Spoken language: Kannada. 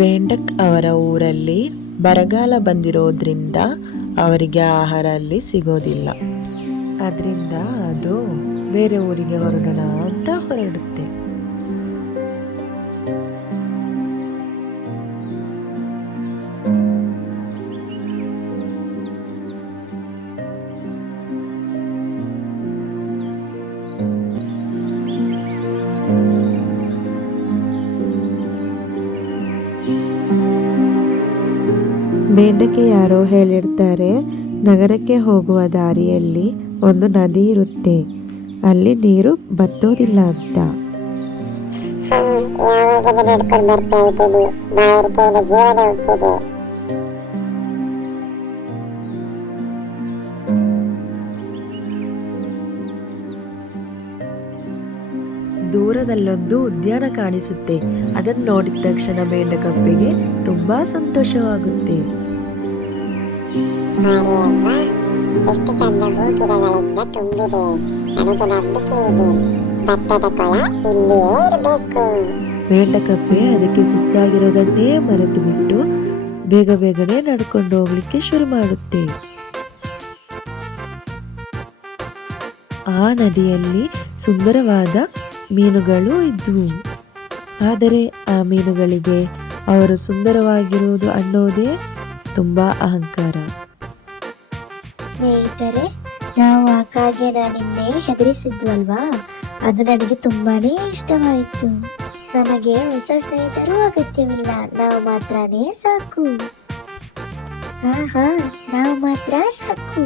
ಬೇಂಡಕ್ ಅವರ ಊರಲ್ಲಿ ಬರಗಾಲ ಬಂದಿರೋದ್ರಿಂದ ಅವರಿಗೆ ಆಹಾರ ಅಲ್ಲಿ ಸಿಗೋದಿಲ್ಲ. ಅದರಿಂದ ಅದು ಬೇರೆ ಊರಿಗೆ ಹೊರಡೋಣ ಅಂತ ಹೊರಡುತ್ತೆ. ಬೇಂಡಕ್ಕೆ ಯಾರೋ ಹೇಳಿರ್ತಾರೆ, ನಗರಕ್ಕೆ ಹೋಗುವ ದಾರಿಯಲ್ಲಿ ಒಂದು ನದಿ ಇರುತ್ತೆ, ಅಲ್ಲಿ ನೀರು ಬತ್ತೋದಿಲ್ಲ ಅಂತ. ದೂರದಲ್ಲೊಂದು ಉದ್ಯಾನ ಕಾಣಿಸುತ್ತೆ. ಅದನ್ನು ನೋಡಿದ ತಕ್ಷಣ ಬೇಂಡಕಪ್ಪೆಗೆ ತುಂಬಾ ಸಂತೋಷವಾಗುತ್ತೆ. ಎಷ್ಟು ಚಂದವೂ ಗಿಡಗಳಿಂದ ತುಂಬಿದೆ. ನನಗೆ ನಂಬಿಕೆ ಇದೆ, ಭತ್ತದ ಕೊಳ ಇಲ್ಲಿಯೇ ಇರಬೇಕು. ಬೇಂಡಕಪ್ಪೆ ಅದಕ್ಕೆ ಸುಸ್ತಾಗಿರೋದನ್ನೇ ಮರೆತು ಬಿಟ್ಟು ಬೇಗ ಬೇಗನೆ ನಡ್ಕೊಂಡು ಹೋಗ್ಲಿಕ್ಕೆ ಶುರು ಮಾಡುತ್ತೆ. ಆ ನದಿಯಲ್ಲಿ ಸುಂದರವಾದ ಮೀನುಗಳು ಇದ್ವು. ಆದರೆ ಆ ಮೀನುಗಳಿಗೆ ಅವರು ಸುಂದರವಾಗಿರುವುದು ಅನ್ನೋದೇ ತುಂಬಾ ಅಹಂಕಾರ. ಸ್ನೇಹಿತರೆ, ನಾವು ಆ ಕಾಗೆನ ನಿನ್ನೆ ಹೆದರಿಸಿದ್ವಲ್ವಾ, ಅದು ನನಗೆ ತುಂಬಾನೇ ಇಷ್ಟವಾಯಿತು. ನಮಗೆ ಹೊಸ ಸ್ನೇಹಿತರು ಅಗತ್ಯವಿಲ್ಲ, ನಾವು ಮಾತ್ರನೇ ಸಾಕು. ನಾವು ಮಾತ್ರ ಸಾಕು.